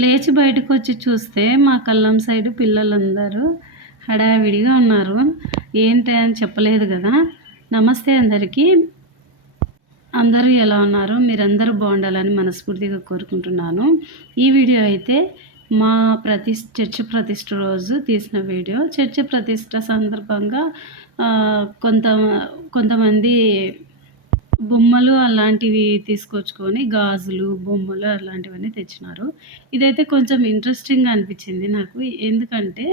లేచి బయటకు వచ్చి చూస్తే మా కళ్ళం సైడ్ పిల్లలందరూ హడావిడిగా ఉన్నారు. ఏంటి అని చెప్పలేదు కదా. నమస్తే అందరికీ. అందరూ ఎలా ఉన్నారు? మీరందరూ బాగుండాలని మనస్ఫూర్తిగా కోరుకుంటున్నాను. ఈ వీడియో అయితే మా చర్చ్ ప్రతిష్ఠ రోజు తీసిన వీడియో. చర్చ్ ప్రతిష్ఠ సందర్భంగా కొంతమంది బొమ్మలు అలాంటివి తీసుకొచ్చుకొని గాజులు, బొమ్మలు అలాంటివన్నీ తెచ్చినారు. ఇదైతే కొంచెం ఇంట్రెస్టింగ్గా అనిపించింది నాకు. ఎందుకంటే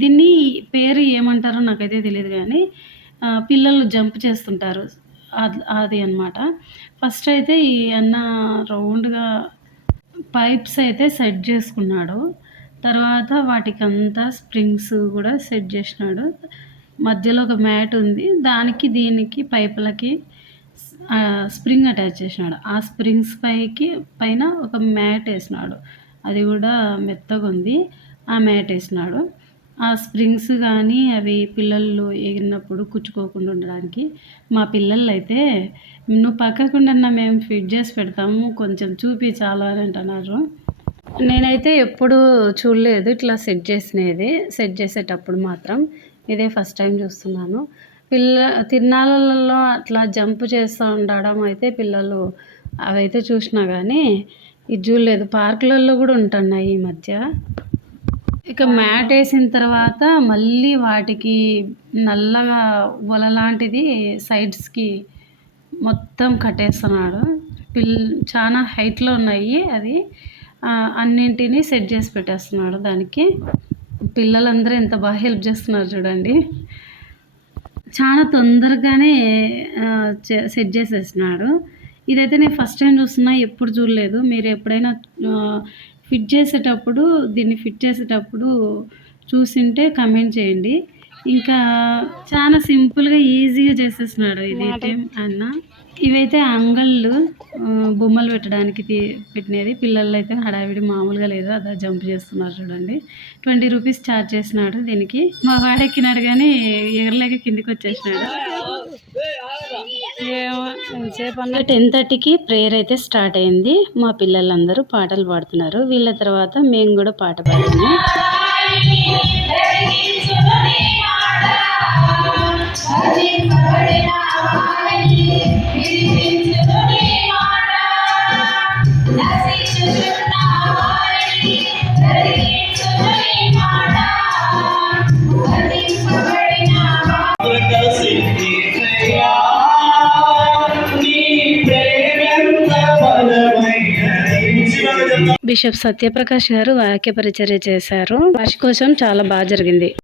దీన్ని పేరు ఏమంటారో నాకైతే తెలియదు కానీ పిల్లలు జంప్ చేస్తుంటారు అది అన్నమాట. ఫస్ట్ అయితే ఈ అన్న రౌండ్గా పైప్స్ అయితే సెట్ చేసుకున్నాడు. తర్వాత వాటికంతా స్ప్రింగ్స్ కూడా సెట్ చేసినాడు. మధ్యలో ఒక మ్యాట్ ఉంది. దానికి దీనికి పైపులకి స్ప్రింగ్ అటాచ్ చేసినాడు. ఆ స్ప్రింగ్స్ పైన ఒక మ్యాట్ వేసినాడు. అది కూడా మెత్తగా ఉంది. ఆ మ్యాట్ వేసినాడు. ఆ స్ప్రింగ్స్ కానీ అవి పిల్లలు ఎగిరినప్పుడు కుచ్చుకోకుండా ఉండడానికి మా పిల్లలు అయితే నువ్వు పక్కకుండా మేము ఫిట్ చేసి పెడతాము, కొంచెం చూపి చాలా అని అంటున్నారు. నేనైతే ఎప్పుడు చూడలేదు ఇట్లా సెట్ చేసేటప్పుడు మాత్రం ఇదే ఫస్ట్ టైం చూస్తున్నాను. తిరునాళ్ళలో అట్లా జంప్ చేస్తూ ఉండడం అయితే పిల్లలు అవైతే చూసినా కానీ ఇది చూడలేదు. పార్కులలో కూడా ఉంటున్నాయి ఈ మధ్య. ఇక మ్యాట్ వేసిన తర్వాత మళ్ళీ వాటికి నల్లగా వల లాంటిది సైడ్స్కి మొత్తం కట్టేస్తున్నాడు. చాలా హైట్లో ఉన్నాయి. అది అన్నింటినీ సెట్ చేసి పెట్టేస్తున్నాడు. దానికి పిల్లలందరూ ఎంత బాగా హెల్ప్ చేస్తున్నారు చూడండి. చాలా తొందరగానే సెట్ చేసేసినాడు. ఇదైతే నేను ఫస్ట్ టైం చూస్తున్నా, ఎప్పుడు చూడలేదు. మీరు ఎప్పుడైనా దీన్ని ఫిట్ చేసేటప్పుడు చూసింటే కమెంట్ చేయండి. ఇంకా చాలా సింపుల్గా ఈజీగా చేసేసినాడు ఇదైతే అన్న. ఇవైతే అంగళ్ళు బొమ్మలు పెట్టడానికి పెట్టినది. పిల్లలు అయితే హడావిడి మామూలుగా లేదు. అదా జంప్ చేస్తున్నారు చూడండి. 20 రూపీస్ ఛార్జ్ చేసినాడు దీనికి. మా వాడెక్కినాడు కానీ ఎగరలేక కిందికి వచ్చేసినాడు. 10:30కి ప్రేయర్ అయితే స్టార్ట్ అయింది. మా పిల్లలందరూ పాటలు పాడుతున్నారు. వీళ్ళ తర్వాత మేము కూడా పాట పాడాము. బిషప్ సత్యప్రకాష్ గారు వాక్య పరిచర్య చేశారు. వాషి కోసం చాలా బాగా జరిగింది.